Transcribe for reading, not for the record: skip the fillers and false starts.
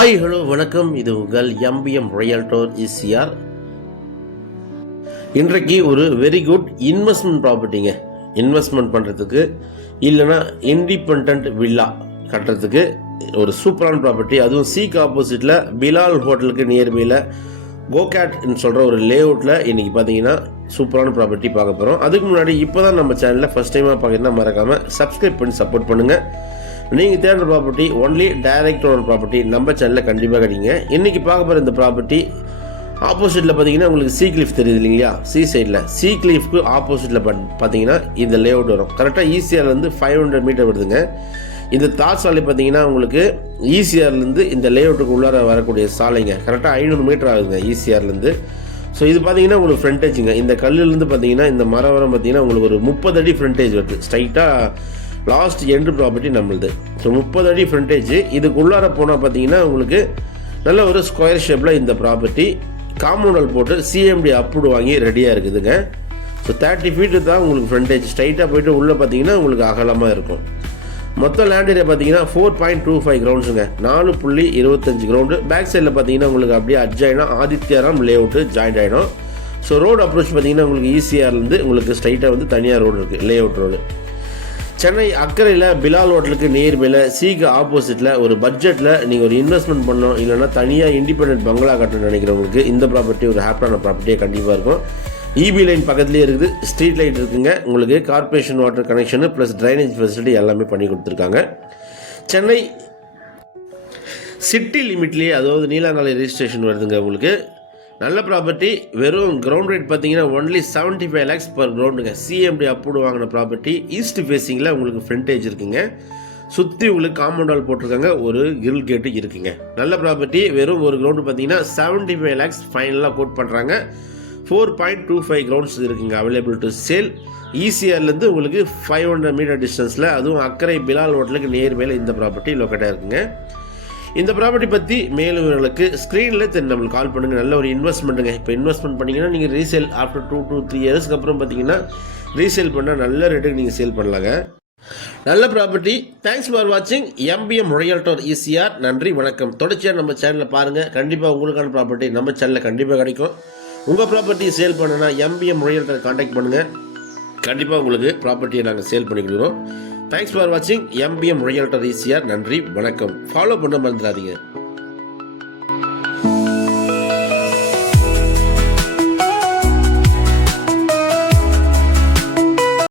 Hi hello வணக்கம். இது உங்கள் எம்பிஎம் ரியல்டோர் ஈசிஆர். இன்றைக்கு ஒரு வெரி குட் இன்வெஸ்ட்மெண்ட் ப்ராப்பர்ட்டிங்க. இன்வெஸ்ட்மெண்ட் பண்ணுறதுக்கு இல்லைன்னா இண்டிபெண்ட் வில்லா கட்டுறதுக்கு ஒரு சூப்பரான ப்ராப்பர்ட்டி. அதுவும் சீக்கு ஆப்போசிட்டில் பிலால் ஹோட்டலுக்கு நியர்பையில் கோகேட்னு சொல்கிற ஒரு லேஅவுட்டில் இன்றைக்கி பார்த்தீங்கன்னா சூப்பரான ப்ராப்பர்ட்டி பார்க்க போகிறோம். அதுக்கு முன்னாடி இப்போ தான் நம்ம சேனலில் ஃபஸ்ட் டைமாக பார்க்குறதுனா மறக்காமல் சப்ஸ்கிரைப் பண்ணி சப்போர்ட் பண்ணுங்கள். நீங்கள் தேடுற property only direct owner property நம்ம சேனலில் கண்டிப்பாக கிடைக்குங்க. இன்றைக்கி பார்க்க போகிற இந்த ப்ராப்பர்ட்டி ஆப்போசிட்டில் பார்த்தீங்கன்னா உங்களுக்கு சீ கிளிஃப் தெரியுது இல்லைங்களா, சீ சைடில் சீ கிளிஃப்க்கு ஆப்போசிட்டில் பார்த்தீங்கன்னா இந்த லேஅவுட் வரும். கரெக்டாக ஈசிஆர்லேருந்து 500 மீட்டர் வருதுங்க. இந்த தார் சாலை பார்த்தீங்கன்னா உங்களுக்கு ஈசிஆர்லேருந்து இந்த லேஅவுட்டுக்கு உள்ளார வரக்கூடிய சாலைங்க. கரெக்டாக 500 மீட்டர் ஆகுதுங்க ஈசிஆர்லேருந்து. ஸோ இது பார்த்தீங்கன்னா உங்களுக்கு ஃப்ரண்டேஜுங்க. இந்த கல்லுலேருந்து பார்த்தீங்கன்னா இந்த மரம் பார்த்தீங்கன்னா உங்களுக்கு ஒரு 30 அடி ஃப்ரண்டேஜ் வருது. ஸ்ட்ரைட்டாக லாஸ்ட் எண்டு ப்ராப்பர்ட்டி நம்மளுது. ஸோ 30 அடி ஃப்ரண்டேஜ். இதுக்குள்ளார போனால் பார்த்தீங்கன்னா உங்களுக்கு நல்ல ஒரு ஸ்கொயர் ஷேப்பில் இந்த ப்ராப்பர்ட்டி காம்பவுண்டல் போட்டு சிஎம்டி அப்ரூவ் வாங்கி ரெடியாக இருக்குதுங்க. ஸோ 30 ஃபீட்டு தான் உங்களுக்கு ஃப்ரண்டேஜ். ஸ்ட்ரைட்டாக போய்ட்டு உள்ளே பார்த்தீங்கன்னா உங்களுக்கு அகலமாக இருக்கும். மொத்தம் லேண்ட் ஏரியா பார்த்தீங்கன்னா 4.25 கிரவுண்ட்ஸுங்க. 4.25 கிரவுண்டு. பேக் சைடில் பார்த்தீங்கன்னா உங்களுக்கு அப்படியே அட்ஜாயினா ஆதித்யாராம் லேஅவுட்டு ஜாயிண்ட் ஆகிடும். ஸோ ரோடு அப்ரோச் பார்த்தீங்கன்னா உங்களுக்கு ஈசிஆர்லேருந்து உங்களுக்கு ஸ்ட்ரைட்டாக வந்து தனியாக ரோடு இருக்குது, லேஅவுட் ரோடு. சென்னை அக்கறையில் பிலால் ஹோட்டலுக்கு நியர்பையில் சீக்கு ஆப்போசிட்டில் ஒரு பட்ஜெட்டில் நீங்கள் ஒரு இன்வெஸ்ட்மெண்ட் பண்ணணும் இல்லைனா தனியாக இண்டிபெண்ட் பங்களா கட்டணும்னு நினைக்கிறவங்களுக்கு இந்த ப்ராப்பர்ட்டி ஒரு ஹாப்பியான ப்ராப்பர்ட்டியாக கண்டிப்பாக இருக்கும். இபி லைன் பக்கத்துலேயே இருக்குது, ஸ்ட்ரீட் லைட் இருக்குங்க. உங்களுக்கு corporation water connection plus drainage facility எல்லாமே பண்ணி கொடுத்துருக்காங்க. சென்னை சிட்டி லிமிட்லேயே, அதாவது நீலாங்காலை ரெஜிஸ்ட்ரேஷன் வருதுங்க. உங்களுக்கு நல்ல ப்ராப்பர்ட்டி. வெறும் கிரவுண்ட் ரேட் பார்த்தீங்கன்னா ஒன்லி 75 lakhs பர் கிரவுண்டுங்க. சிஎம்டி அப்ரூவ் வாங்கின ப்ராப்பர்ட்டி. ஈஸ்ட் ஃபேஸிங்கில் உங்களுக்கு ஃப்ரண்டேஜ் இருக்குங்க. சுற்றி உங்களுக்கு காம்பவுண்டால் போட்டிருக்காங்க, ஒரு கிரில் கேட்டு இருக்குங்க. நல்ல ப்ராப்பர்ட்டி. வெறும் ஒரு கிரவுண்டு பார்த்தீங்கன்னா 75 lakhs ஃபைனலாக கோட் பண்ணுறாங்க. 4.25 கிரவுண்ட்ஸ் இருக்குங்க அவைலபிள் டு சேல். ஈசிஆர்லேருந்து உங்களுக்கு 500 மீட்டர் டிஸ்டன்ஸில், அதுவும் அக்கறை பிலால் ஹோட்டலுக்கு நியர்பையில் இந்த ப்ராப்பர்ட்டி லொக்கேட்டாக இருக்குங்க. இந்த ப்ராப்பர்ட்டி பற்றி மேலும் இவர்களுக்கு ஸ்க்ரீனில் நம்மளுக்கு கால் பண்ணுங்கள். நல்ல ஒரு இன்வெஸ்ட்மெண்ட்டுங்க. இப்போ இன்வெஸ்ட்மெண்ட் பண்ணிங்கன்னா நீங்கள் ரீசேல் ஆஃப்டர் 2 to 3 இயர்ஸ்க்கு அப்புறம் பார்த்தீங்கன்னா ரீசேல் பண்ணால் நல்ல ரேட்டுக்கு நீங்கள் சேல் பண்ணலாங்க. நல்ல ப்ராப்பர்ட்டி. தேங்க்ஸ் ஃபார் வாட்சிங் எம்பிஎம் ரியல்டோர் ஈசிஆர். நன்றி, வணக்கம். தொடர்ச்சியாக நம்ம சேனலில் பாருங்கள். கண்டிப்பாக உங்களுக்கான ப்ராப்பர்ட்டி நம்ம சேனலில் கண்டிப்பாக கிடைக்கும். உங்கள் ப்ராப்பர்ட்டியை சேல் பண்ணுன்னா எம்பிஎம் ரியல்டர் கான்டாக்ட் பண்ணுங்கள். கண்டிப்பாக உங்களுக்கு ப்ராப்பர்ட்டியை நாங்கள் சேல் பண்ணி கொடுக்குறோம். தேங்க்ஸ் ஃபார் வாட்சிங் எம்பிஎம் ரியல்டர் ஈசிஆர். நன்றி, வணக்கம். ஃபாலோ பண்ண மறந்துடாதீங்க.